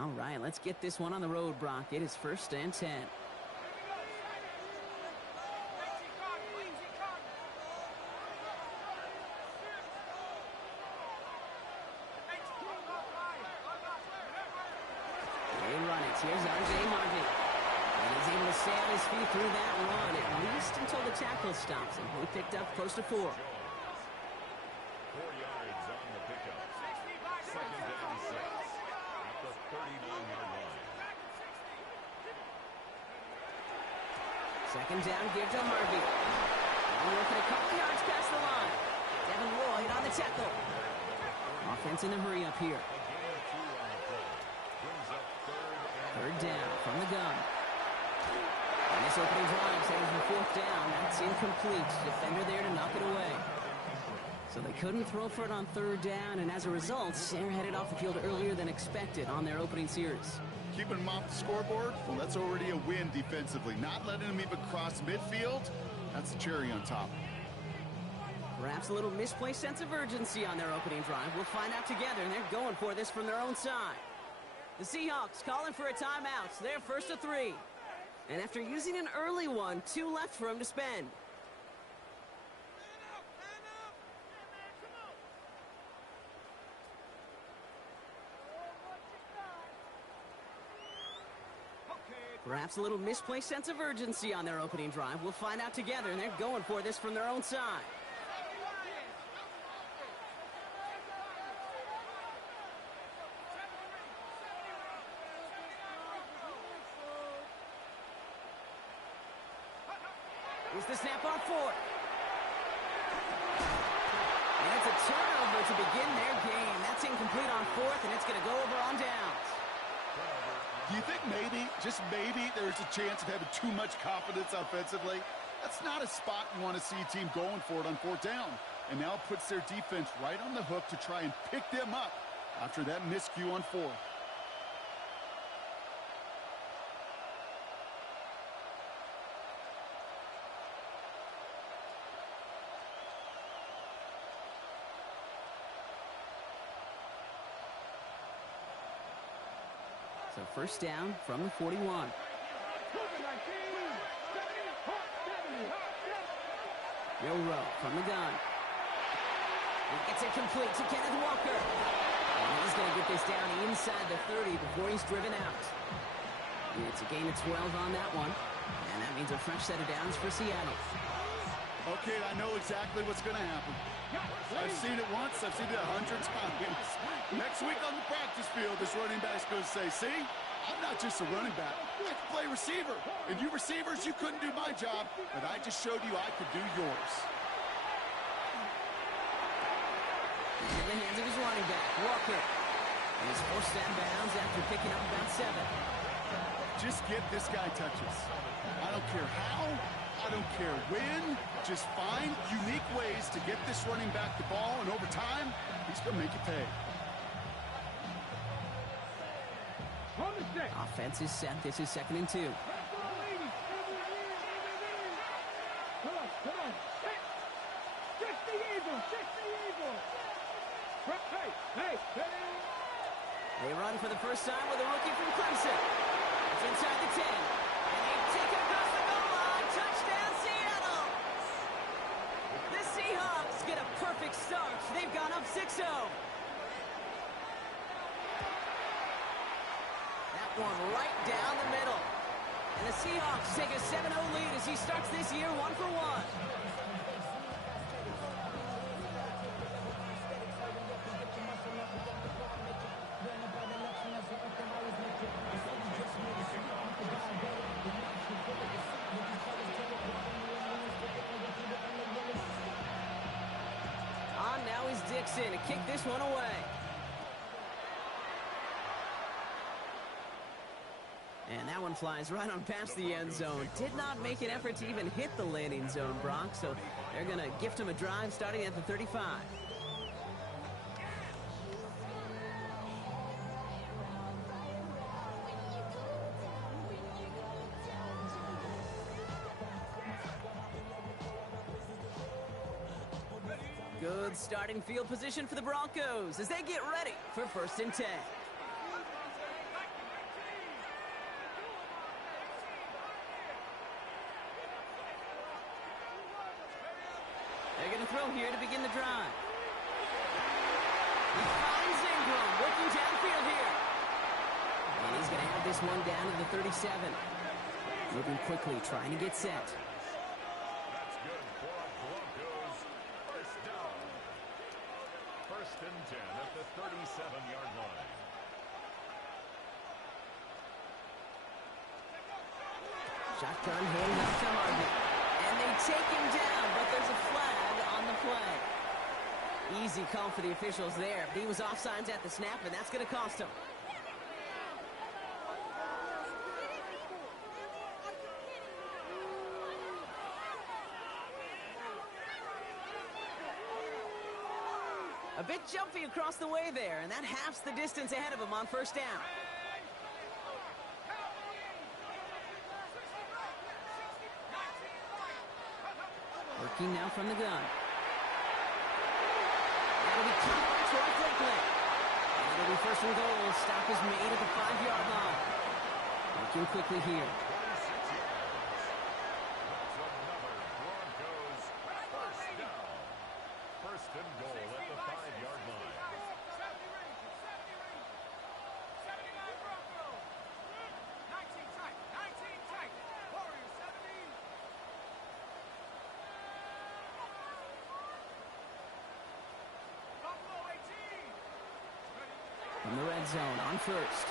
All right, let's get this one on the road, Brock. It is 1st and 10. They run it. Here's R.J. Harvey. And he's able to stay on his feet through that run, at least until the tackle stops him. He picked up close to 4. 4 yards on the pickup. 2nd down 6 at the 39-yard line. 2nd down, give to Harvey. And working a couple yards past the line. Devin Lloyd on the tackle. Offense in a hurry up here. 3rd down from the gun. And this opening drive says the 4th down. That's incomplete. Defender there to knock it away. So they couldn't throw for it on 3rd down, and as a result, they're headed off the field earlier than expected on their opening series. Keeping them off the scoreboard, well, that's already a win defensively. Not letting them even cross midfield, that's the cherry on top. Perhaps a little misplaced sense of urgency on their opening drive. We'll find out together, and they're going for this from their own side. The Seahawks calling for a timeout. They're 1st and 3. And after using an early one, 2 left for them to spend. Perhaps a little misplaced sense of urgency on their opening drive. We'll find out together, and they're going for this from their own side. Here's the snap on 4th. And it's a turnover to begin their game. That's incomplete on 4th, and it's going to go over on downs. Do you think maybe, just maybe, there's a chance of having too much confidence offensively? That's not a spot you want to see a team going for it on 4th down. And now it puts their defense right on the hook to try and pick them up after that miscue on 4th. So 1st down from the 41. Joe Rowe from the gun. He gets it complete to Kenneth Walker. And he's going to get this down inside the 30 before he's driven out. And it's a gain of 12 on that one. And that means a fresh set of downs for Seattle. Okay, I know exactly what's going to happen. I've seen it once, I've seen it 100 times. Next week on the practice field, this running back's going to say, see, I'm not just a running back, I can play receiver. And you receivers, you couldn't do my job, but I just showed you I could do yours. In the hands of his running back, Walker. And he's forced out of bounds after picking up about 7. Just get this guy touches. I don't care how, I don't care when, just find unique ways to get this running back the ball, and over time, he's going to make it pay. Offense is set. This is 2nd and 2. Come on. Fix the eagle. Hey. They run for the first time with a rookie from Clemson. It's inside the 10. And they take it across the goal line. Touchdown, Seattle. The Seahawks get a perfect start. They've gone up 6-0. One right down the middle. And the Seahawks take a 7-0 lead as he starts this year 1 for 1. On now is Dixon to kick this one away. And that one flies right on past the end zone. Did not make an effort to even hit the landing zone, Brock. So they're going to gift him a drive starting at the 35. Good starting field position for the Broncos as they get ready for 1st and 10. here to begin the drive. He finds Ingram, working downfield here. And he's going to have this one down to the 37. Moving quickly, trying to get set. That's good for a Broncos first down. First and 10 at the 37-yard line. Shotgun handed up to Harvey. And they take him down, but there's a flag on the play. Easy call for the officials there. But he was offsides at the snap, and that's going to cost him. A bit jumpy across the way there, and that halves the distance ahead of him on first down. Working now from the gun. That'll be caught by Troy Franklin. And it'll be first and goal. Stop is made at the 5-yard line. Working quickly here. 26 yards. That's another Broncos first down. First and goal at the 5-yard line. From the red zone on first.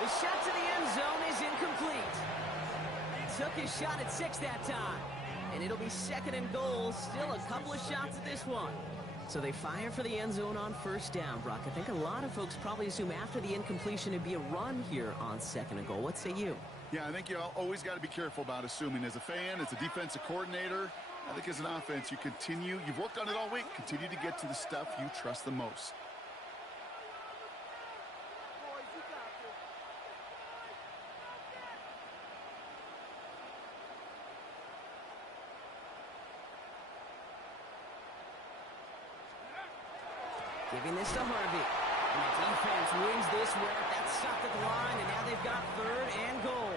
The shot to the end zone is incomplete. He took his shot at 6 that time. And it'll be second and goal. Still a couple of shots at this one. So they fire for the end zone on first down, Brock. I think a lot of folks probably assume after the incompletion it'd be a run here on second and goal. What say you? Yeah, I think you always got to be careful about assuming. As a fan, as a defensive coordinator, I think as an offense, you've worked on it all week, continue to get to the stuff you trust the most. Giving this to Harvey. And the defense wins this rep. That's stopped at the line, and now they've got third and goal.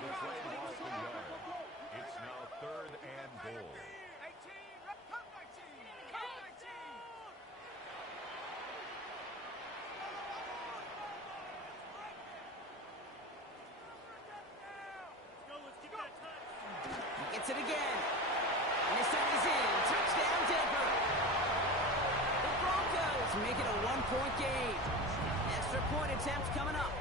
The play lost a yard. It's now third and goal. He gets it again. And this time he's in. Touchdown, Denver. The Broncos make it a one-point game. Extra point attempt coming up.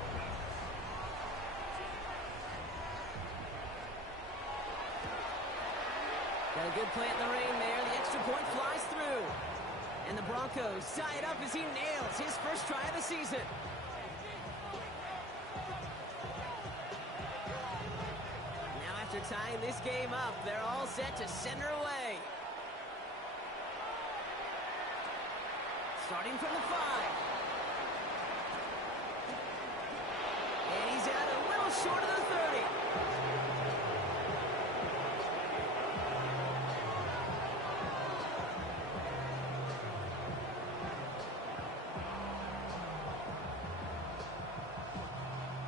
Got a good play in the rain there. The extra point flies through. And the Broncos tie it up as he nails his first try of the season. Now after tying this game up, they're all set to send her away. Starting from the 5. And he's out a little short of the 30.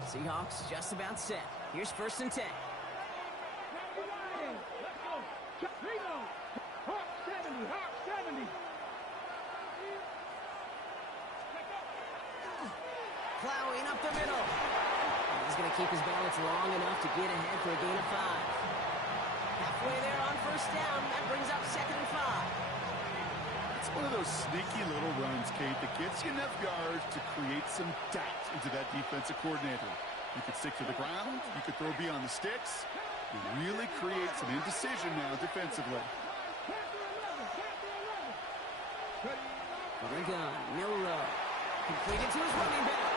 Seahawks just about set. Here's first and 10. Plowing up the middle. He's going to keep his balance long enough to get ahead for a gain of 5. Halfway there on first down. That brings up second and 5. It's one of those sneaky little runs, Kate, that gets you enough yards to create some doubt into that defensive coordinator. You could stick to the ground. You could throw beyond the sticks. You really create some indecision now defensively. From the gun, Miller. Completed to his running back.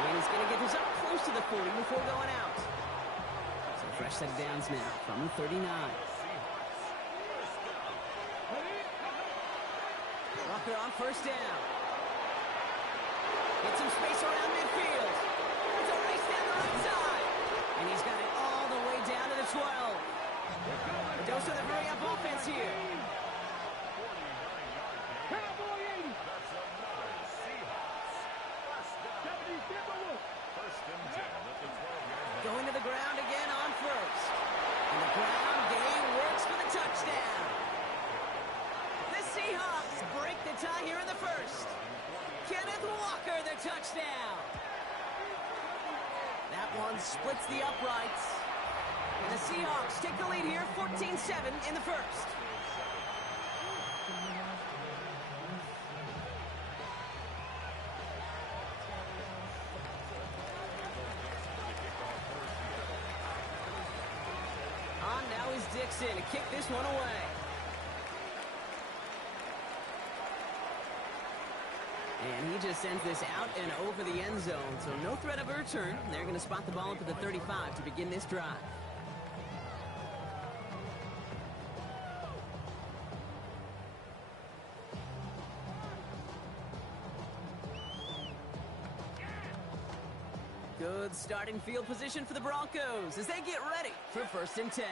And he's going to get this up close to the 40 before going out. So fresh set of downs now from the 39. Walker on first down. Get some space around midfield. It's a race down the right side. And he's got it all the way down to the 12. A dose of the hurry-up offense here. Going to the ground again on first. another touchdown. That one splits the uprights. And the Seahawks take the lead here, 14-7 in the first. On now is Dixon to kick this one away. And he just sends this out and over the end zone, so no threat of a return. They're going to spot the ball up at the 35 to begin this drive. Good starting field position for the Broncos as they get ready for 1st and 10.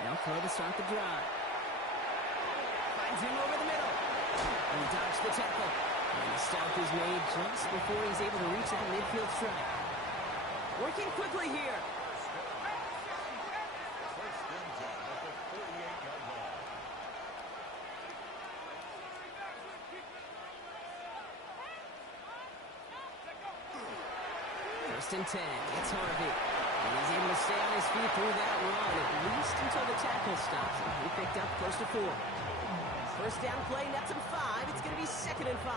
They'll throw to start the drive. Finds him over the middle. And dodged the tackle. And the stop is made just before he's able to reach that midfield strike. Working quickly here. First and 10. It's Harvey. And he's able to stay on his feet through that run, at least until the tackle stops him. He picked up close to 4. First down play, nets him 5. It's going to be 2nd and 5.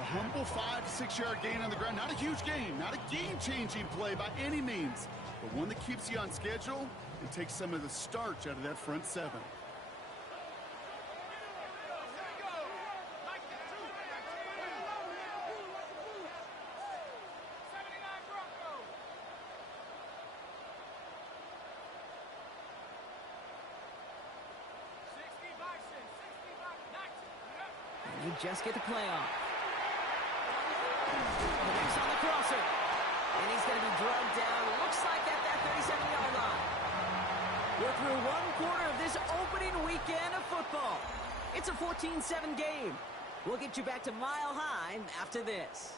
A humble 5 to 6 yard gain on the ground. Not a huge gain, not a game-changing play by any means, but one that keeps you on schedule and takes some of the starch out of that front 7. You just get the play off. Connects on the crosser. And he's going to be drugged down. Looks like at that 37-yard line. We're through 1/4 of this opening weekend of football. It's a 14-7 game. We'll get you back to Mile High after this.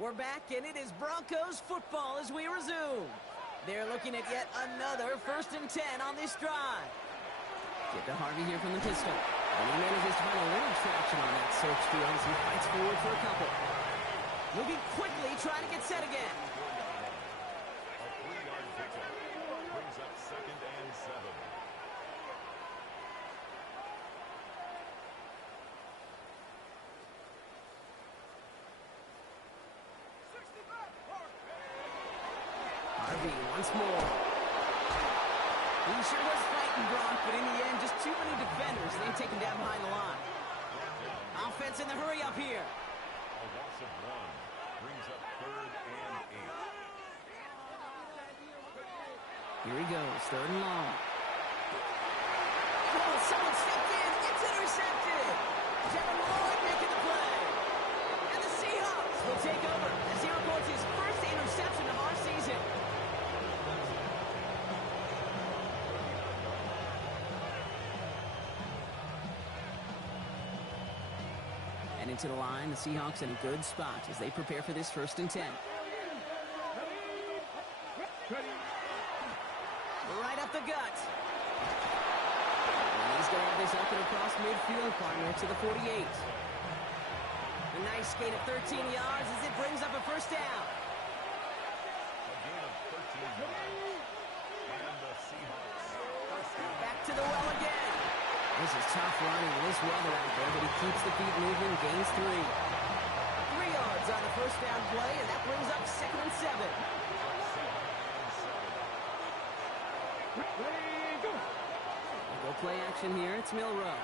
We're back, and it is Broncos football as we resume. They're looking at yet another 1st and 10 on this drive. Get to Harvey here from the pistol. And he manages to find a little traction on that search field as he fights forward for a couple. Moving quickly, trying to get set again. A 3-yard pickup brings up 2nd and 7. Harvey once more. He sure was fighting, Gronk, but in the end, just too many defenders. They've taken down behind the line. Offense in the hurry up here. A loss of 1 brings up 3rd and 8. Here he goes, 3rd and long. Oh, someone stepped in. It's intercepted. Devin Lloyd making the play. And the Seahawks will take over as he records his first interception of our season. And into the line, the Seahawks in a good spot as they prepare for this 1st and 10. Right up the gut. And he's going to have this up and across midfield, partner to the 48. A nice gain of 13 yards as it brings up a 1st down. A gain of 13 yards. And the Seahawks. Back to the well again. This is tough running in this weather out there, but he keeps the feet moving, gains 3. 3 yards on the 1st down play, and that brings up 2nd and 7. Go play action here. It's Milrow.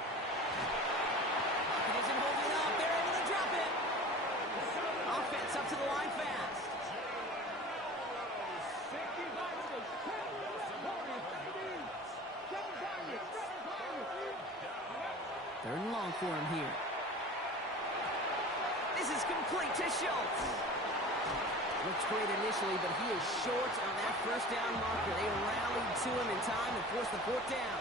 Pocket isn't holding up. They're able to drop it. Offense up to the line fast. 3rd and long for him here. This is complete to Schultz. Looks great initially, but he is short on that 1st down marker. They rallied to him in time and forced the 4th down.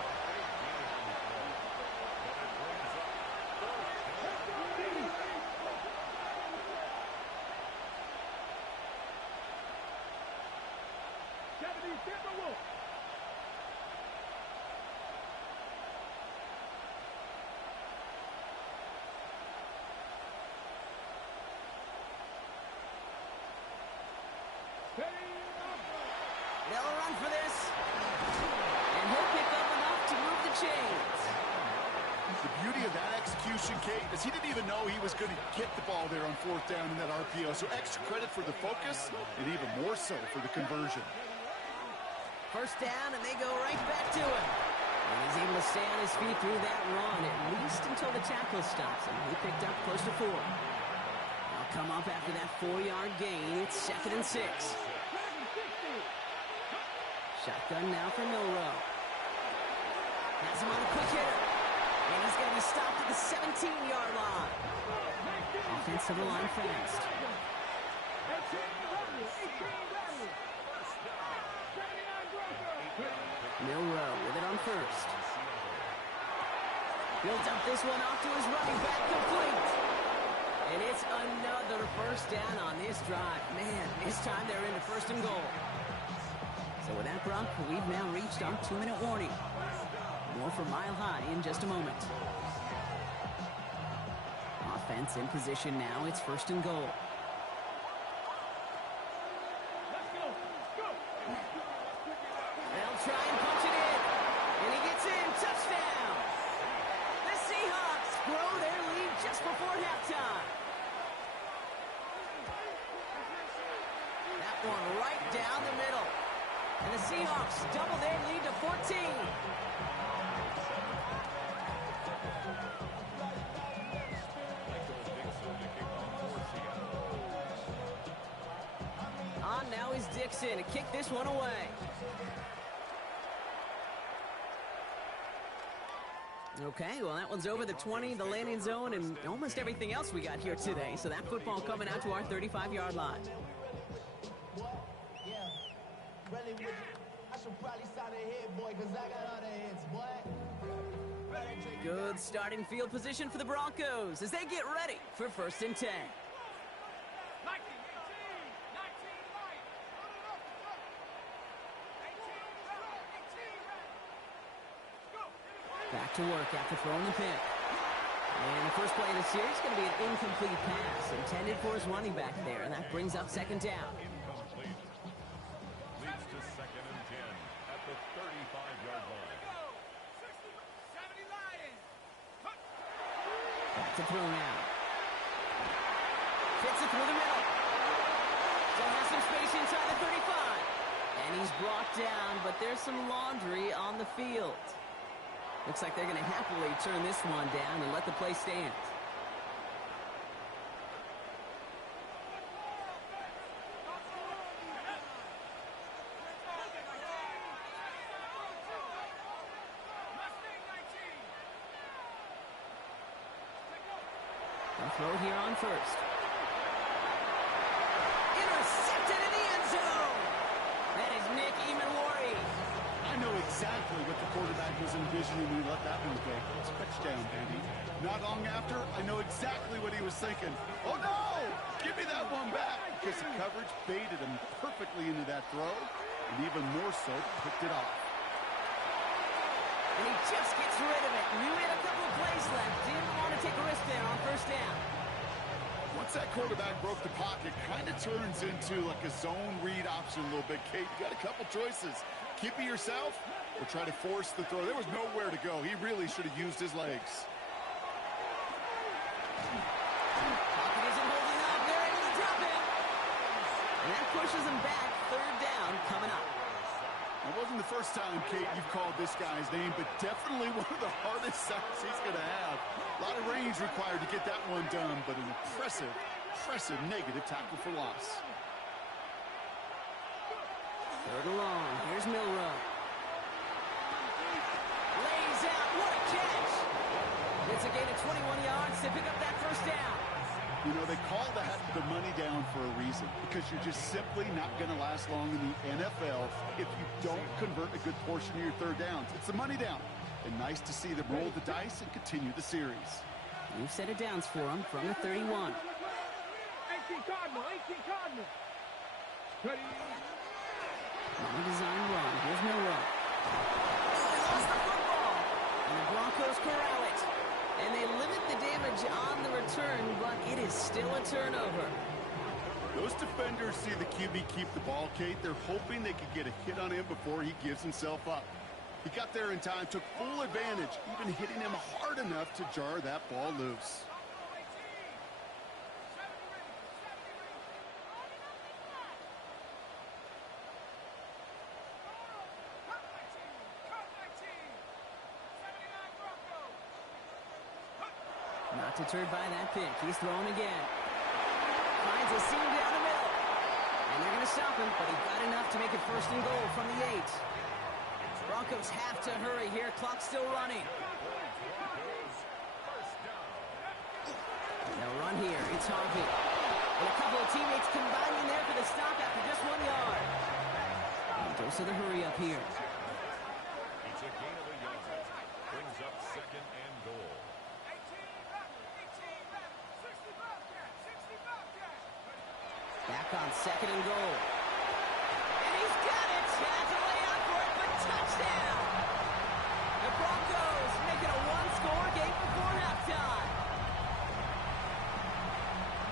going for this. And he'll pick up enough to move the chains. The beauty of that execution, Kate, is he didn't even know he was going to get the ball there on 4th down in that RPO. So extra credit for the focus and even more so for the conversion. First down, and they go right back to him. And he's able to stay on his feet through that run, at least until the tackle stops him. He picked up close to 4. They'll come up after that 4-yard gain. It's 2nd and 6. Shotgun now for Milrow. Has him on a quick hitter. And he's going to be stopped at the 17-yard line. Offensive line fast. Milrow with it on first. He'll dump this one off to his running back, complete. And it's another first down on this drive. Man, this time they're into 1st and goal. So with that, Brock, we've now reached our 2-minute warning. More for Mile High in just a moment. Offense in position now. It's 1st and goal. They'll try and punch it in. And he gets in. Touchdown. The Seahawks grow their lead just before halftime. That one right down the middle. And the Seahawks double their lead to 14. On now is Dixon to kick this one away. Okay, well, that one's over the 20, the landing zone, and almost everything else we got here today. So that football coming out to our 35-yard line. Good starting field position for the Broncos as they get ready for 1st and 10. Back to work after throwing the pick. And the first play of the series is going to be an incomplete pass intended for his running back there, and that brings up 2nd down. Incomplete. Leads to 2nd and 10 at the 35-yard line. Back to throw now. Fits it through the middle. Still has some space inside the 35. And he's brought down, but there's some laundry on the field. Looks like they're going to happily turn this one down and let the play stand. They'll throw here on first. Intercepted in the end zone. That is Nick Emanwari. I know exactly what the quarterback was envisioning when he let that one go. It's a touchdown, baby. Not long after, I know exactly what he was thinking. Oh, no! Give me that one back! Because the coverage baited him perfectly into that throw, and even more so, picked it off. And he just gets rid of it. Knew he had a couple of plays left. Didn't want to take a risk there on 1st down. Once that quarterback broke the pocket, kind of turns into like a zone read option a little bit. Kate, you got a couple choices. Keep it yourself or try to force the throw. There was nowhere to go. He really should have used his legs. Pocket isn't holding up. They're able to drop it. And that pushes him back. 3rd down coming up. It wasn't the first time, Kate, you've called this guy's name, but definitely one of the hardest sacks he's going to have. A lot of range required to get that one done, but an impressive negative tackle for loss. 3rd and long. Here's Milrow. Lays out. What a catch. It's a gain of 21 yards to pick up that 1st down. You know, they call that the money down for a reason, because you're just simply not going to last long in the NFL if you don't convert a good portion of your 3rd downs. It's the money down. And nice to see them roll the dice and continue the series. New set of downs for him from the 31. 18 Cardinal, 18 Cardinal. Ready. Long design run. Here's Milrow. He lost the football. And the Broncos corral it. And they limit the damage on the return, but it is still a turnover. Those defenders see the QB keep the ball, Kate. They're hoping they could get a hit on him before he gives himself up. He got there in time, took full advantage, even hitting him hard enough to jar that ball loose. Not deterred by that pick. He's throwing again. Finds a seam down the middle. And they're going to stop him, but he got enough to make it 1st and goal from the 8. Broncos have to hurry here. Clock's still running. They'll run here. It's Harvey. And a couple of teammates combining there for the stop after just 1 yard. And dose of the hurry up here. It's a gain of a yard. Brings up 2nd and goal. Back on 2nd and goal. And he's got it. Has a way out for it, but touchdown. The Broncos make it a 1-score game before halftime.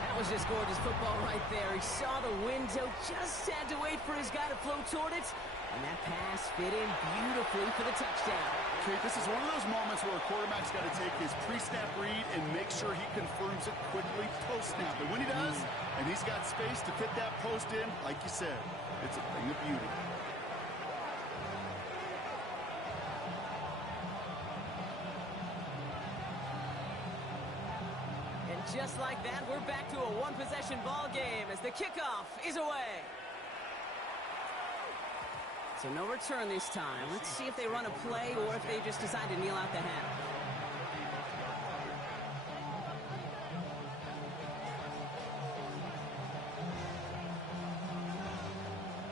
That was just gorgeous football right there. He saw the window, just had to wait for his guy to flow toward it. And that pass fit in beautifully for the touchdown. Kate, this is one of those moments where a quarterback's got to take his pre-snap read and make sure he confirms it quickly post-snap. And when he does, and he's got space to fit that post in, like you said, it's a thing of beauty. And just like that, we're back to a one-possession ball game as the kickoff is away. So no return this time. Let's see if they run a play or if they just decide to kneel out the half.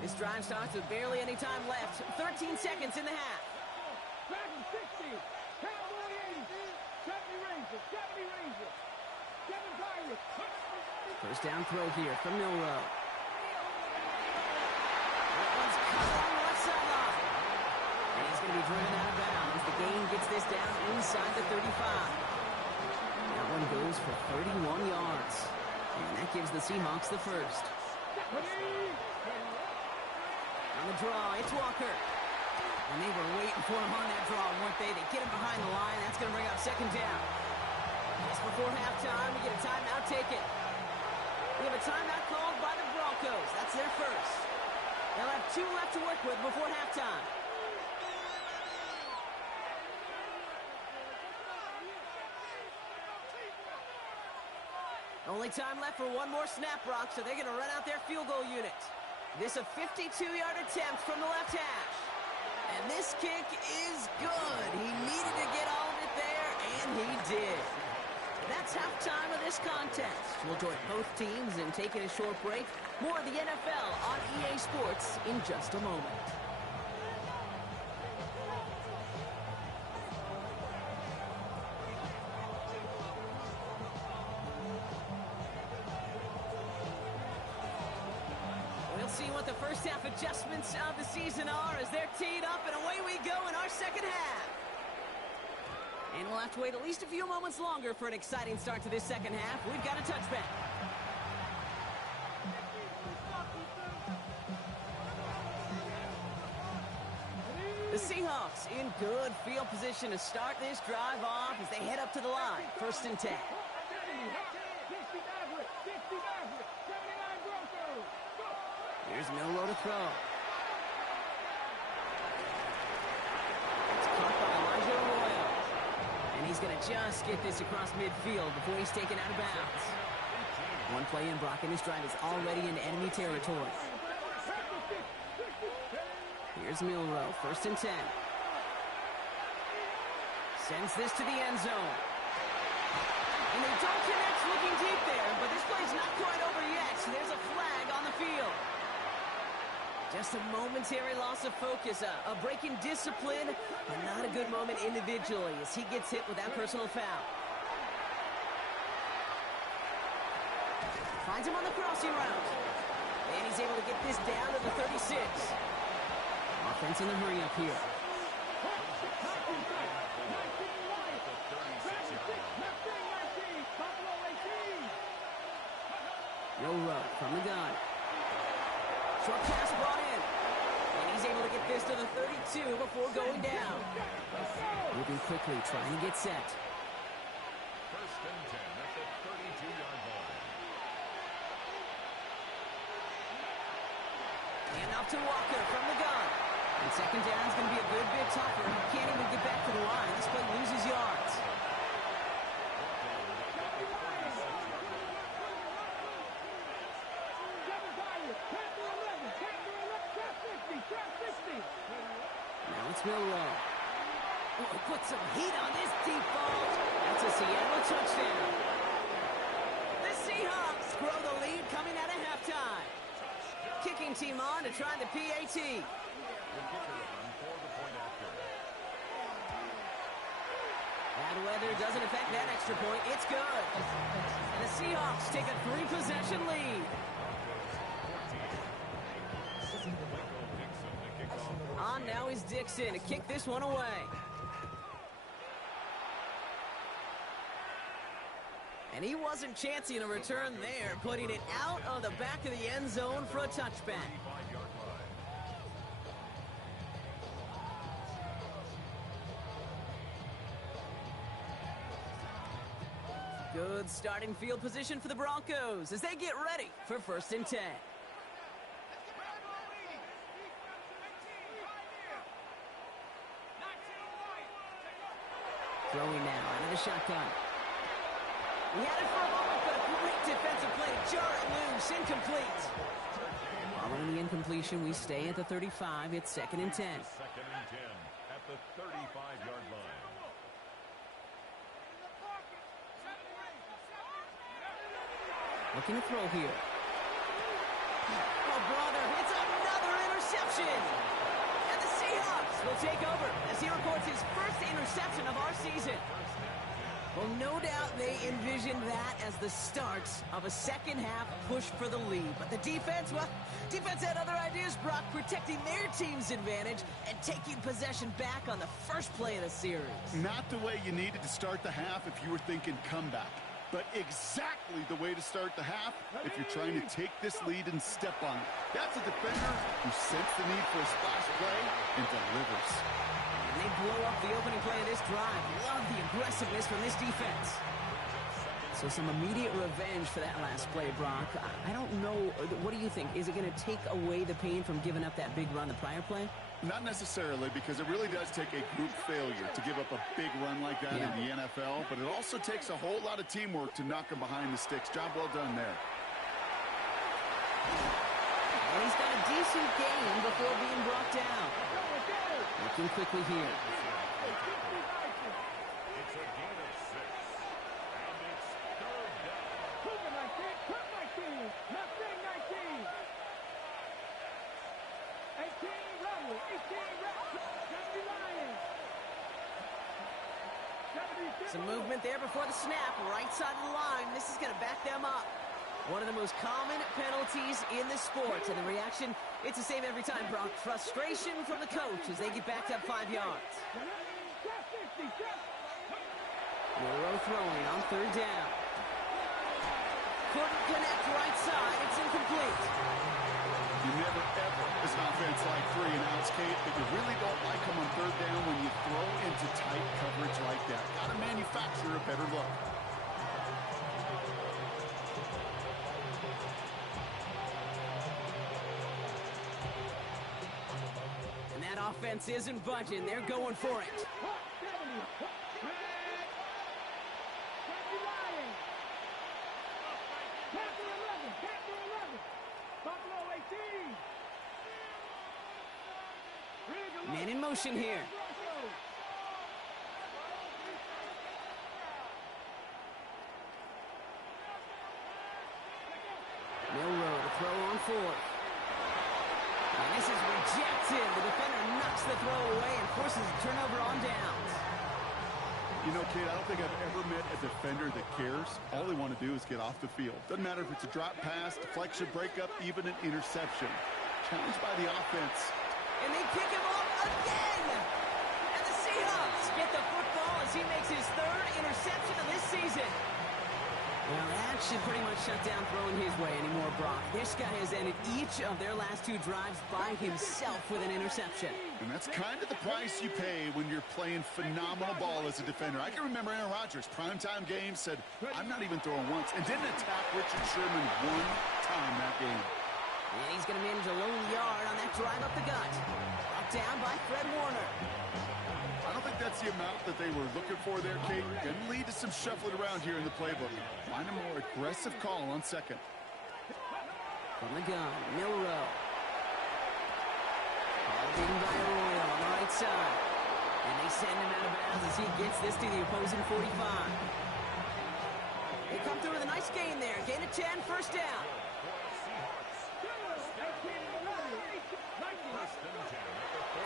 This drive starts with barely any time left. 13 seconds in the half. Dragon 60. Cowboy 80. 70 Rangers. 70 Rangers. 7 Pirates. First down throw here from Milrow. That one's cut on the left sideline. And he's going to be driven out of bounds. The gain gets this down inside the 35. That one goes for 31 yards. And that gives the Seahawks the first. On the draw, it's Walker. And they were waiting for him on that draw, weren't they? They get him behind the line. That's going to bring up 2nd down. Just before halftime, we get a timeout taken. We have a timeout called by the Broncos. That's their first. They'll have 2 left to work with before halftime. Only time left for one more snap, Brock, so they're going to run out their field goal unit. This a 52-yard attempt from the left hash. And this kick is good. He needed to get all of it there, and he did. That's halftime of this contest. We'll join both teams in taking a short break. More of the NFL on EA Sports in just a moment. We'll see what the first half adjustments of the season are as they're teed up, and away we go in our second half. And we'll have to wait at least a few moments longer for an exciting start to this second half. We've got a touchback. The Seahawks in good field position to start this drive off as they head up to the line. 1st and 10. Here's Milrow to throw. It's caught by Elijah Arroyo. And he's going to just get this across midfield before he's taken out of bounds. One play in, Brock, and this drive is already in enemy territory. Here's Milrow, 1st and 10. Sends this to the end zone. And they don't connect looking deep there, but this play's not quite over yet. There's a flag on the field. Just a momentary loss of focus, a break in discipline, and not a good moment individually as he gets hit with that personal foul. Finds him on the crossing route. And he's able to get this down to the 36. Offense in the hurry up here. Milrow from the gun. Short pass brought in. And he's able to get this to the 32 before going down. Moving quickly, trying to get set. First and 10 at the 32-yard line. And off to Walker from the gun. And second down's going to be a good bit tougher. He can't even get back to the line. This play loses yards. Now it's Milrow. Oh, put some heat on this deep ball. That's a Seattle touchdown. The Seahawks grow the lead coming out of halftime. Kicking team on to try the PAT. The kicker on for the point after. Bad weather doesn't affect that extra point. It's good. And the Seahawks take a 3-possession lead. On now is Dixon to kick this one away. And he wasn't chancing a return there, putting it out of the back of the end zone for a touchback. Good starting field position for the Broncos as they get ready for 1st and 10. Throwing now out of the shotgun. He had it for a moment, but a great defensive play to jar it loose. Incomplete. Following the incompletion, we stay at the 35. It's 2nd and 10. 2nd and 10 at the 35-yard line. Looking to throw here. Oh, brother, it's another interception. And the Seahawks will take over as he records his first interception of our season. Well, no doubt they envisioned that as the start of a second-half push for the lead. But the defense, well, defense had other ideas, Brock, protecting their team's advantage and taking possession back on the first play of the series. Not the way you needed to start the half if you were thinking comeback, but exactly the way to start the half if you're trying to take this lead and step on it. That's a defender who sensed the need for a splash play and delivers. And they blow up the opening play of this drive. Love the aggressiveness from this defense. So some immediate revenge for that last play, Brock. I don't know. What do you think? Is it going to take away the pain from giving up that big run the prior play? Not necessarily, because it really does take a group failure to give up a big run like that in the NFL, but it also takes a whole lot of teamwork to knock him behind the sticks. Job well done there. And he's got a decent gain before being brought down. Looking quickly here. It's a gain of 6. And it's 3rd down. Prove it, my kid. Prove my team. Nothing, 19. 18, Rebel. 18, Rebel. 70 Lions. 70. Some movement there before the snap. Right side of the line. This is going to back them up. One of the most common penalties in the sport. And the reaction, it's the same every time, Brock. Frustration from the coach as they get backed up 5 yards. Milrow throwing on 3rd down. Couldn't connect right side. It's incomplete. You never, ever, as an offense, like 3 and outs, Kate, but you really don't like them on 3rd down when you throw into tight coverage like that. Got to manufacture a better look. Offense isn't budging. They're going for it. Man in motion here. Milrow to throw on 4th. And this is rejected. The defender knocks the throw away and forces a turnover on downs. You know, Kate, I don't think I've ever met a defender that cares. All they want to do is get off the field. Doesn't matter if it's a drop pass, deflection, breakup, even an interception. Challenged by the offense. And they pick him up again. And the Seahawks get the football as he makes his 3rd interception of this season. Well, that should pretty much shut down throwing his way anymore, Brock. This guy has ended each of their last 2 drives by himself with an interception. And that's kind of the price you pay when you're playing phenomenal ball as a defender. I can remember Aaron Rodgers, primetime game, said, I'm not even throwing once, and didn't attack Richard Sherman one time that game. And he's going to manage a lone yard on that drive up the gut. Brought down by Fred Warner. I don't think that's the amount that they were looking for there, Kate. Going to lead to some shuffling around here in the playbook. Find a more aggressive call on second. From the gun, Milrow. Ball beaten by Arroyo on the right side. And they send him out of bounds as he gets this to the opposing 45. They come through with a nice gain there. Gain of 10, first down.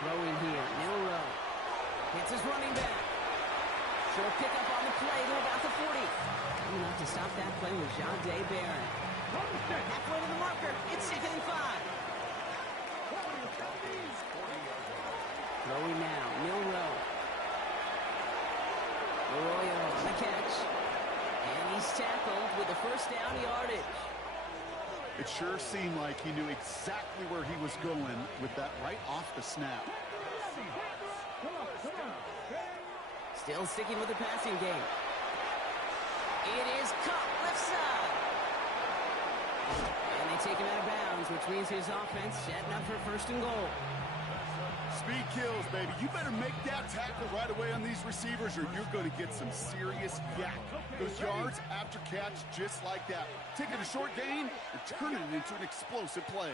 Throw in here, Milrow. Hits his running back. Short pickup on the play to about the 40. Enough to stop that play with Jahdae Barron. Halfway to the marker. It's 2nd and 5. Throwing now, Milrow. Arroyo on the catch. And he's tackled with the first down yardage. It sure seemed like he knew exactly where he was going with that right off the snap. Still sticking with the passing game. It is caught left side. And they take him out of bounds, which means his offense setting up for 1st and goal. Speed kills, baby. You better make that tackle right away on these receivers or you're going to get some serious yak. Those yards after catch just like that. Taking a short gain and turning it into an explosive play.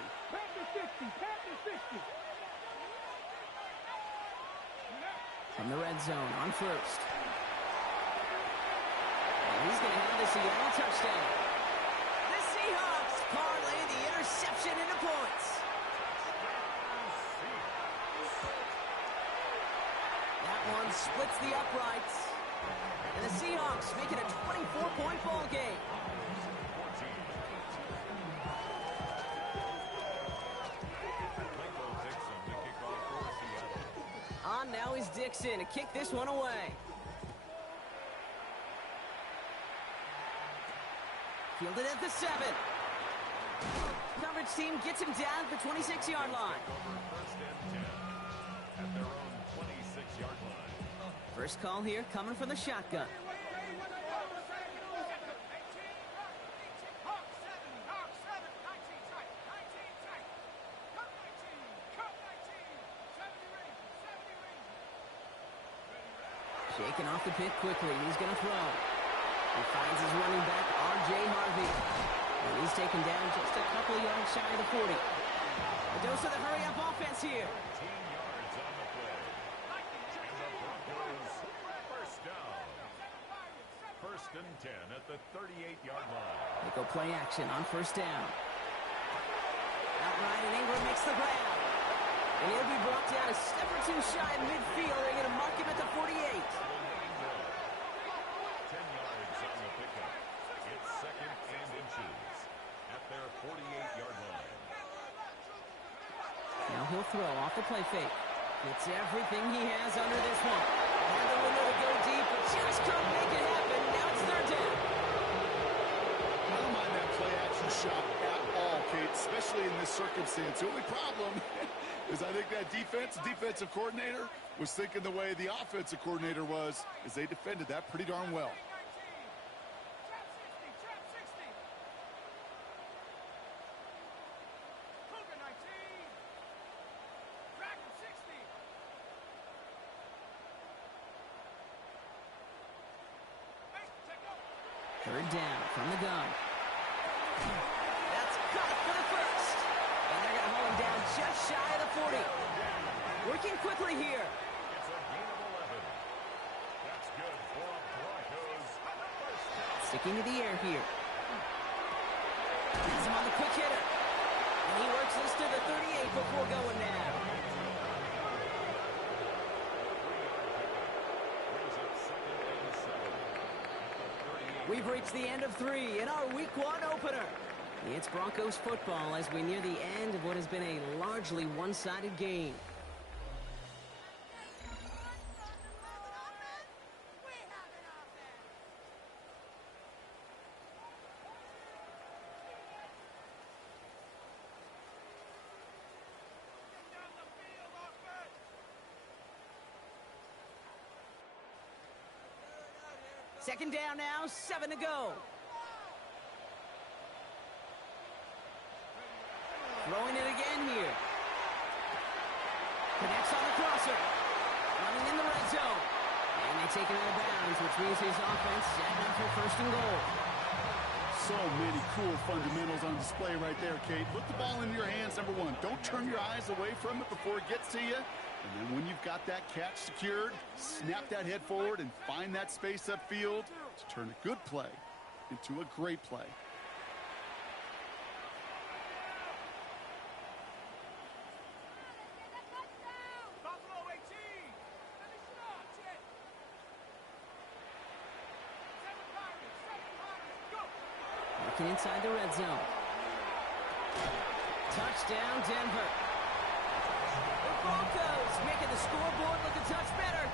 From the red zone on first. And he's going to have the Seattle touchdown. The Seahawks parlay the interception into points. That one splits the uprights. And the Seahawks make it a 24-point ball game. On now is Dixon to kick this one away. Fielded at the 7. Coverage team gets him down at the 26-yard line. 1st and 10 at their own 26-yard line. First call here coming from the shotgun. Shaking off the pick quickly. He's going to throw. He finds his running back, R.J. Harvey. And he's taken down just a couple yards shy of the 40. A dose of the hurry-up offense here. 13 yards on the play. And the Broncos, 1st down. 1st and 10 at the 38-yard line. They go play action on 1st down. Outright, and Ingram makes the grab. And he'll be brought down a step or 2 shy of midfield. They're going to mark him at the 48. 10 yards on the pickup. It's 2nd and inches at their 48-yard line. Now he'll throw off the play fake. Gets everything he has under this one. Had the window to go deep, but just couldn't make it happen. Now it's 3rd down. I don't mind that play action shot at all, Kate, especially in this circumstance. The only problem is I think that defensive coordinator was thinking the way the offensive coordinator was as they defended that pretty darn well. Third down from the gun. That's caught for the first. And they're going to hold him down just shy of the 40. Working quickly here. It's a gain of 11. That's good for Broncos. 1st down. Sticking to the air here. Gets him on the quick hitter. And he works this to the 38 before going now. Brings up 2nd and 7 at the 38. We've reached the end of 3 in our Week 1 opener. It's Broncos football as we near the end of what has been a largely one-sided game. Second down now, 7 to go. Throwing it again here. Connects on the crosser. Running in the red zone. And they take it out of bounds, which means his offense setting up for first and goal. So many cool fundamentals on display right there, Kate. Put the ball in your hands, number one. Don't turn your eyes away from it before it gets to you. And then when you've got that catch secured, snap that head forward and find that space upfield to turn a good play into a great play. Working inside the red zone. Touchdown, Denver. The Broncos making the scoreboard look a touch better.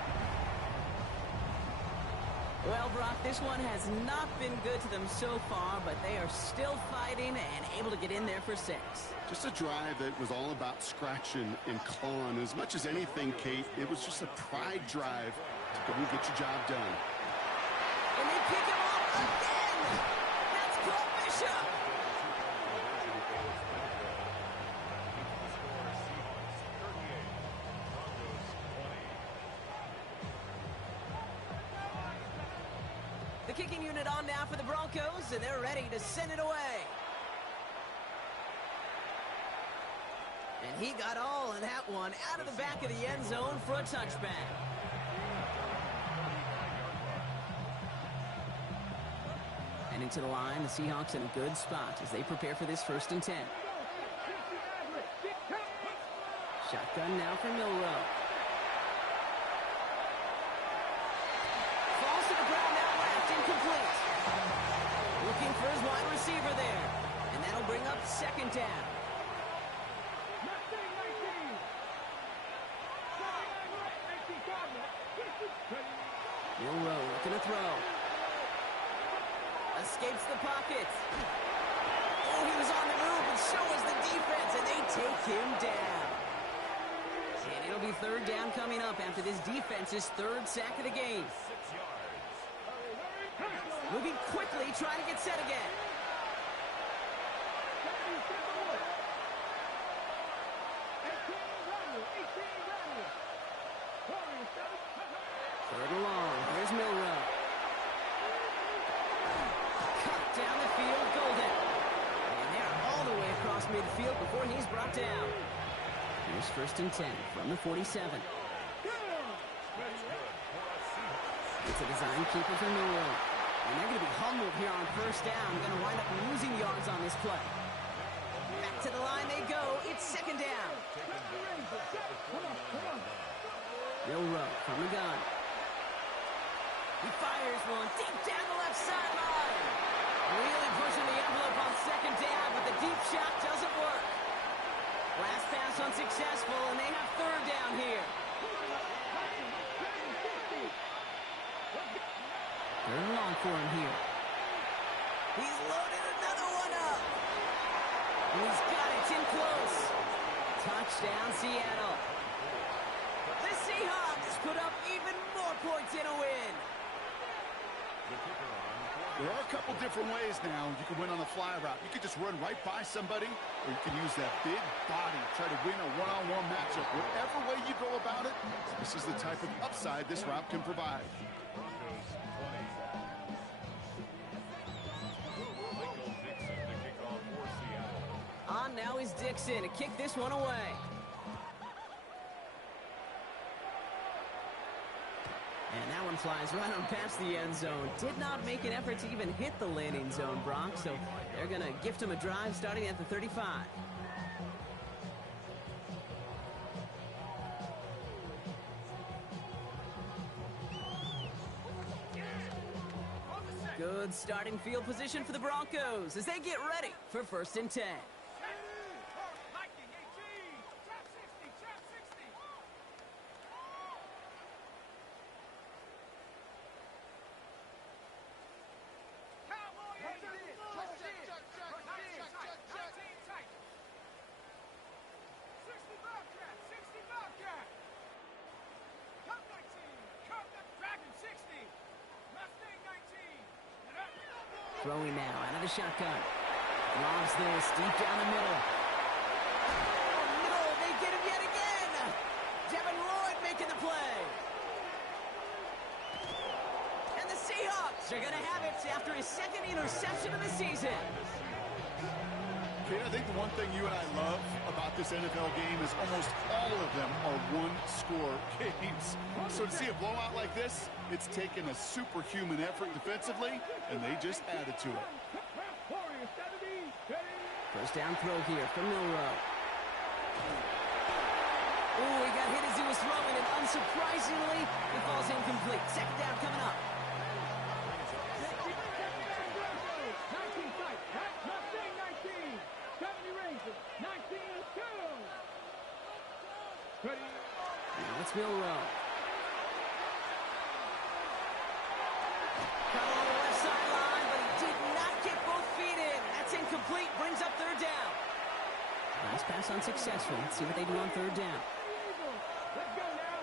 Well, Brock, this one has not been good to them so far, but they are still fighting and able to get in there for 6. Just a drive that was all about scratching and clawing. As much as anything, Kate, it was just a pride drive to go and get your job done. And they pick him up again. That's Cole Bishop. The kicking unit on now for the Broncos, and they're ready to send it away. And he got all of that one out of the back of the end zone for a touchback. And into the line, the Seahawks in a good spot as they prepare for this 1st and 10. Shotgun now for Milrow. Falls to the ground now, wrapped incomplete. Looking for his wide receiver there. And that'll bring up 2nd down. Milrow looking to throw. Escapes the pocket. Oh, he was on the move, and so was the defense, and they take him down. And it'll be 3rd down coming up after this defense's 3rd sack of the game. 6 yards. Moving quickly, trying to get set again. Third and long. Here's Milrow. Cut down the field, Golden. And they're all the way across midfield before he's brought down. Here's 1st and 10 from the 47. It's a design keeper for Milrow. And they're going to be humbled here on 1st down. Going to wind up losing yards on this play. Back to the line they go. It's 2nd down. Milrow from the gun. He fires one deep down the left sideline. Really pushing the envelope on 2nd down, but the deep shot doesn't work. Last pass unsuccessful, and they have 3rd down here. 3rd and long for him here. He's loaded another one up. And he's got it in close. Touchdown, Seattle. The Seahawks put up even more points in a win. There are a couple different ways now you can win on the fly route. You can just run right by somebody, or you can use that big body, try to win a one-on-one matchup. Whatever way you go about it, this is the type of upside this route can provide. On now is Dixon to kick this one away. And that one flies right on past the end zone. Did not make an effort to even hit the landing zone, Brock, so they're going to gift him a drive starting at the 35. Good starting field position for the Broncos as they get ready for 1st and 10. Throwing now out of the shotgun. Lobs this deep down the middle. Oh, no, they get him yet again. Devin Lloyd making the play. And the Seahawks are going to have it after his second interception of the season. Kate, I think the one thing you and I love about this NFL game is almost all of them are one-score games. So to see a blowout like this, it's taken a superhuman effort defensively, and they just added to it. First down throw here from Milroe. Oh, he got hit as he was throwing, and unsurprisingly, it falls incomplete. Second down coming up. Now it's Milroe. Got on the left sideline, but he did not get both feet in. That's incomplete. Brings up third down. Nice pass unsuccessful. Let's see what they do on third down. Let's go now.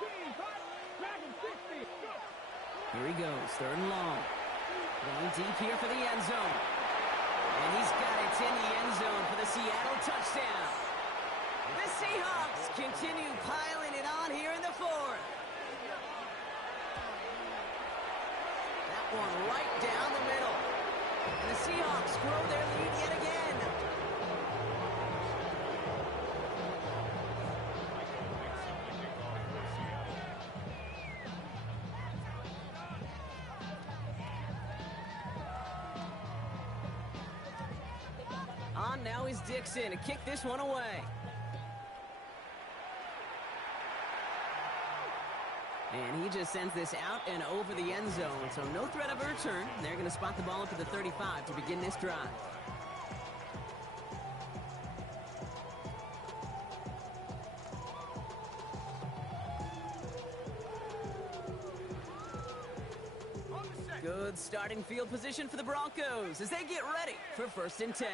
18, 5, Dragon 60. Go. Here he goes. Third and long. Going deep here for the end zone. And he's got it in the end zone for the Seattle touchdown. The Seahawks continue piling it on here in the fourth. That one right down the middle. And the Seahawks grow their lead yet again. On now is Dixon to kick this one away. And he just sends this out and over the end zone, so no threat of a return. They're going to spot the ball up at the 35 to begin this drive. Good starting field position for the Broncos as they get ready for 1st and 10.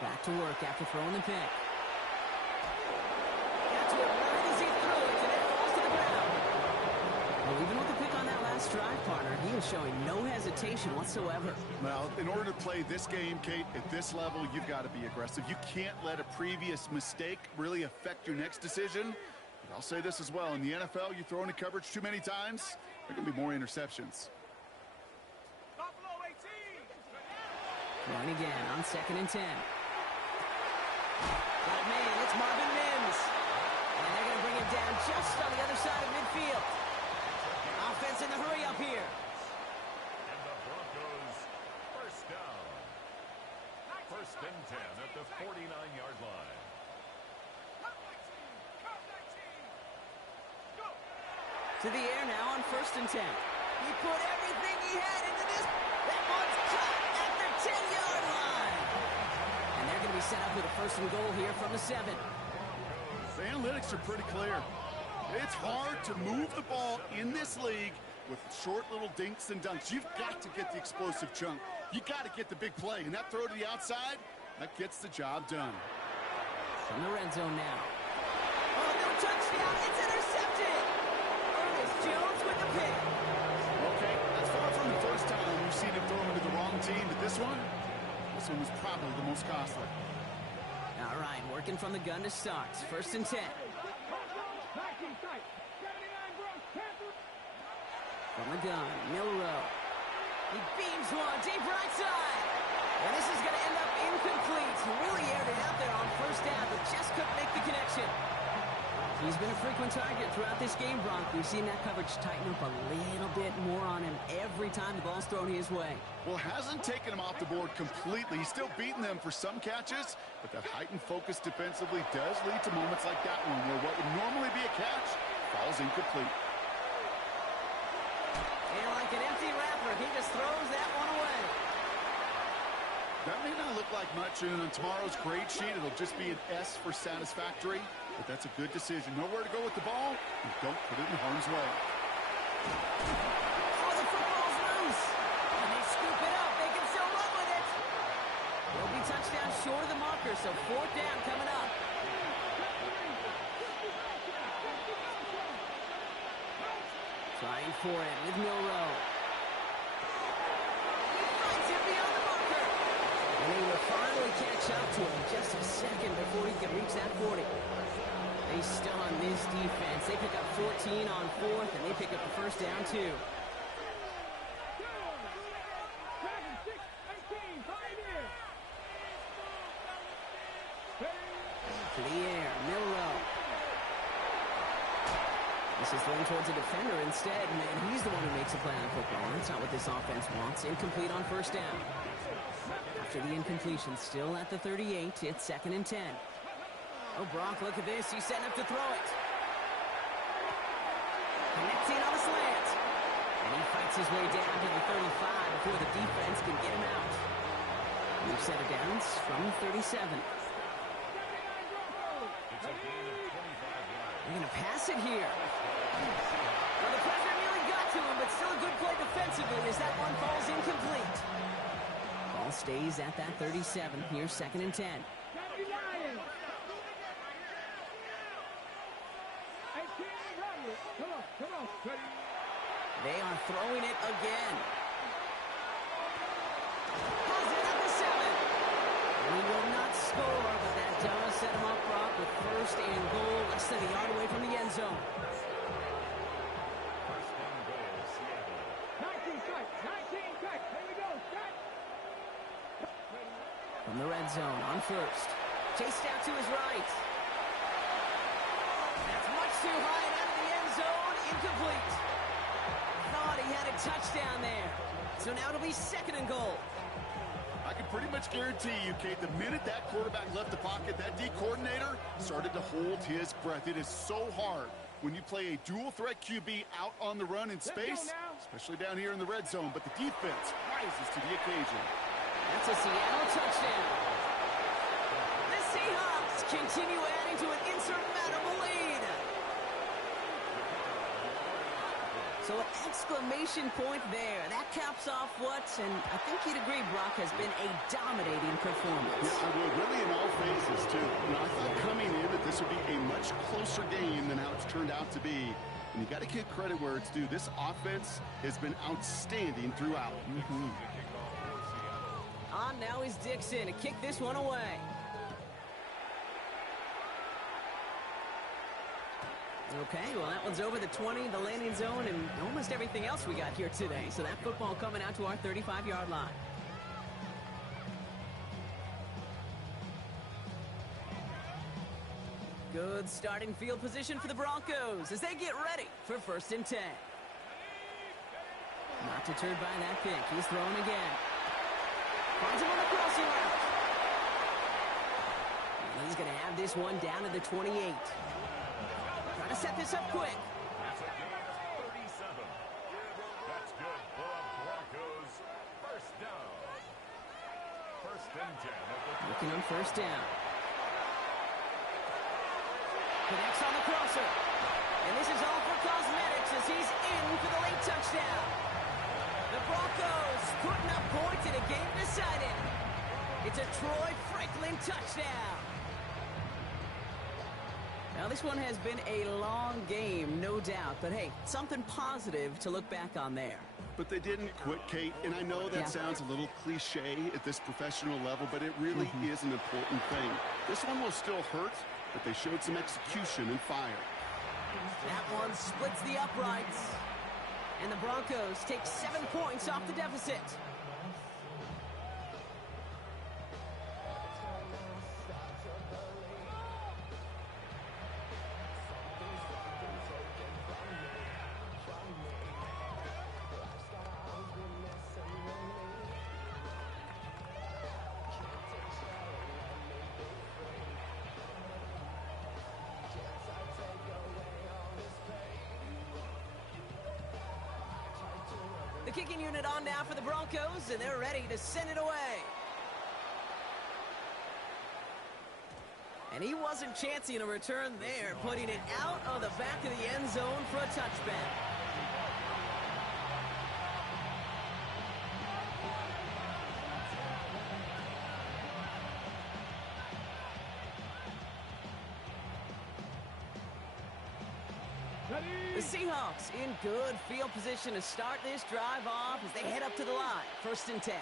Back to work after throwing the pick. Got to it right as he threw it, and it falls to the ground. Well, even with the pick on that last drive, partner, he was showing no hesitation whatsoever. Well, in order to play this game, Kate, at this level, you've got to be aggressive. You can't let a previous mistake really affect your next decision. But I'll say this as well. In the NFL, you throw into coverage too many times, there can be more interceptions. Going again on 2nd and 10. Got a man, it's Marvin Mims. And they're going to bring him down just on the other side of midfield. Offense in the hurry up here. And the Broncos, first down. 1st and 10 at the 49-yard line. To the air now on 1st and 10. He put everything he had into this. That one's caught at the 10-yard line. And they're going to be set up with a 1st and goal here from the 7. The analytics are pretty clear. It's hard to move the ball in this league with short little dinks and dunks. You've got to get the explosive chunk. You got to get the big play. And that throw to the outside, that gets the job done. From the red zone now. Oh, no touchdown. It's intercepted. Ernest Jones with the pick. Okay, that's far from the first time we've seen him throw into the wrong team, but this one was probably the most costly. All right, working from the gun to start. 1st and 10. From the gun, Milroe. He beams one deep right side. And this is going to end up incomplete. He really aired it out there on 1st down, but just couldn't make the connection. He's been a frequent target throughout this game, Bronk. We've seen that coverage tighten up a little bit more on him every time the ball's thrown his way. Well, hasn't taken him off the board completely. He's still beating them for some catches, but that heightened focus defensively does lead to moments like that one where what would normally be a catch falls incomplete. And like an empty wrapper, he just throws that one away. That may not look like much, and on tomorrow's grade sheet, it'll just be an S for satisfactory, but that's a good decision. Nowhere to go with the ball, and don't put it in harm's way. Oh, the football's loose. And they scoop it up. They can still run with it. Will be touchdown short of the marker, so 4th down coming up. Trying for it with Milrow. He finds him beyond the marker. And he will finally catch up to him just a second before he can reach that 40. They still on this defense. They pick up 14 on fourth, and they pick up the first down, too. To the air, Milrow. This is thrown towards a defender instead, and he's the one who makes a play on football. That's not what this offense wants. Incomplete on first down. After the incompletion, still at the 38, it's 2nd and 10. Oh, Brock, look at this. He's setting up to throw it. Connects in on the slant. And he fights his way down to the 35 before the defense can get him out. We've set it down from 37. They're going to pass it here. Well, the pressure nearly got to him, but still a good play defensively as that one falls incomplete. Ball stays at that 37. Here's 2nd and 10. They are throwing it again. Has it at the 7. He will not score, but that does set him up, Brock, with 1st and goal, less than a yard away from the end zone. 19 strike. There you go. Strike. From the red zone on 1st. Chased out to his right. That's much too high and out of the end zone. Incomplete. Thought he had a touchdown there. So now it'll be 2nd and goal. I can pretty much guarantee you, Kate, the minute that quarterback left the pocket, that D coordinator started to hold his breath. It is so hard when you play a dual-threat QB out on the run in space, especially down here in the red zone, but the defense rises to the occasion. That's a Seattle touchdown. The Seahawks continue adding to an insurmountable lead. So an exclamation point there. That caps off what, and I think you'd agree, Brock, has been a dominating performance. Yeah, I would, really in all phases, too. I thought coming in that this would be a much closer game than how it's turned out to be. And you got to give credit where it's due. This offense has been outstanding throughout. On now is Dixon to kick this one away. Okay, well, that one's over the 20, the landing zone, and almost everything else we got here today. So that football coming out to our 35-yard line. Good starting field position for the Broncos as they get ready for 1st and 10. Not deterred by that pick. He's throwing again. Finds him on the crossing route. And he's going to have this one down to the 28. Trying to set this up quick. That's a gain of 37. That's good for the Broncos. 1st down. 1st and 10. Looking on 1st down. Connects on the crosser. And this is all for cosmetics as he's in for the late touchdown. The Broncos putting up points in a game decided. It's a Troy Franklin touchdown. Now, this one has been a long game, no doubt. But, hey, something positive to look back on there. But they didn't quit, Kate, and I know that sounds a little cliche at this professional level, but it really is an important thing. This one will still hurt, but they showed some execution and fire. That one splits the uprights. And the Broncos take 7 points off the deficit. The kicking unit on now for the Broncos, and they're ready to send it away. And he wasn't chancing a return there, putting it out of the back of the end zone for a touchback. The Seahawks in good field position to start this drive off as they head up to the line. 1st and 10.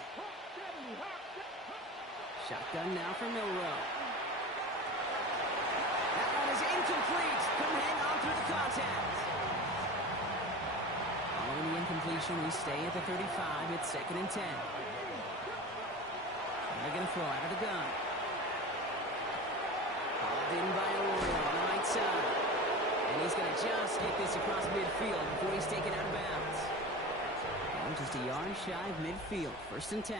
Shotgun now for Milroe. That one is incomplete. Couldn't hang on through the contact. Following the incompletion, we stay at the 35. It's 2nd and 10. They're going to throw out of the gun. Balled in by Arroyo on the right side. And he's going to just get this across midfield before he's taken out of bounds. And just a yard shy of midfield. 1st and 10.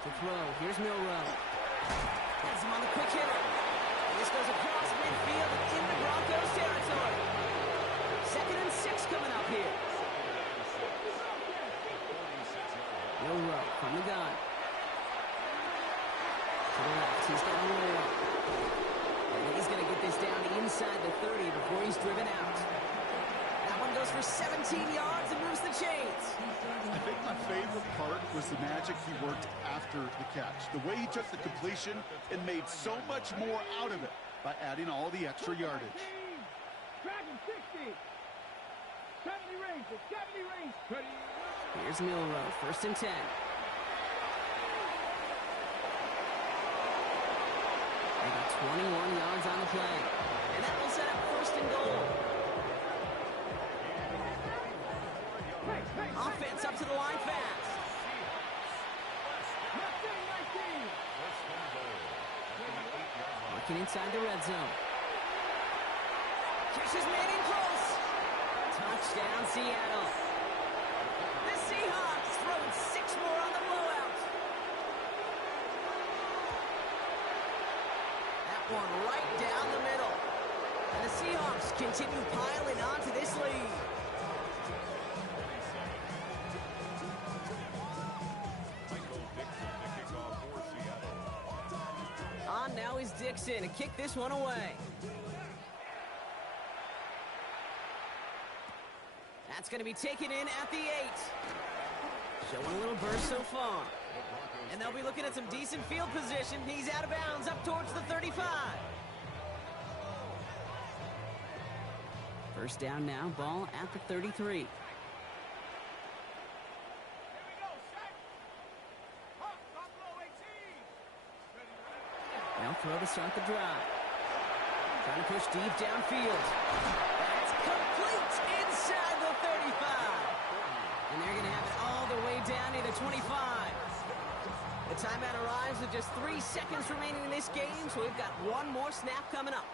To throw, here's Milroe. Has him on the quick hitter. And this goes across midfield and into Broncos territory. 2nd and 6 coming up here. Milroe from the gun. To the left, he's got Arroyo. And he's going to get this down to inside the 30 before he's driven out. That one goes for 17 yards and moves the chains. I think my favorite part was the magic he worked after the catch. The way he took the completion and made so much more out of it by adding all the extra yardage. Dragon 60. 70 range. 70 range. Here's Milroe. 1st and 10. They got 21 yards on the play. And that will set up 1st and goal. Offense up to the line fast. Working inside the red zone. Catch is made in close. Touchdown, Seattle. The Seahawks throwing 6 more on the blowout. That one right down the middle. And the Seahawks continue piling on to this lead. On now is Dixon to kick this one away. That's going to be taken in at the 8. Showing a little burst so far. And they'll be looking at some decent field position. He's out of bounds up towards the 35. 1st down now, ball at the 33. Now throw to start the drive. Trying to push deep downfield. That's complete inside the 35. And they're going to have it all the way down to the 25. The timeout arrives with just 3 seconds remaining in this game, so we've got one more snap coming up.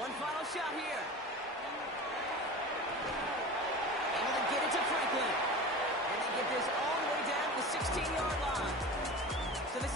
One final shot here. Able to get it to Franklin. And they get this all the way down to the 16-yard line. So the